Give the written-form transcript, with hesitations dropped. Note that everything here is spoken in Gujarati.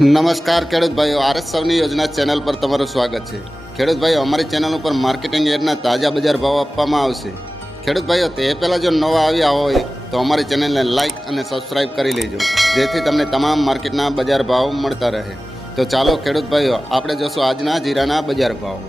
નમસ્કાર ખેડૂત ભાઈઓ, આરએસ સૌની યોજના ચેનલ પર તમારું સ્વાગત છે। ખેડૂત ભાઈઓ, અમારી ચેનલ ઉપર માર્કેટિંગ યાર્ડના તાજા બજાર ભાવ આપવામાં આવશે। ખેડૂત ભાઈઓ, તે પહેલાં જો નવા આવ્યા હોય તો અમારી ચેનલને લાઇક અને સબસ્ક્રાઇબ કરી લેજો, જેથી તમને તમામ માર્કેટના બજાર ભાવ મળતા રહે। તો ચાલો ખેડૂત ભાઈઓ, આપણે જોશું આજના જીરાના બજાર ભાવ।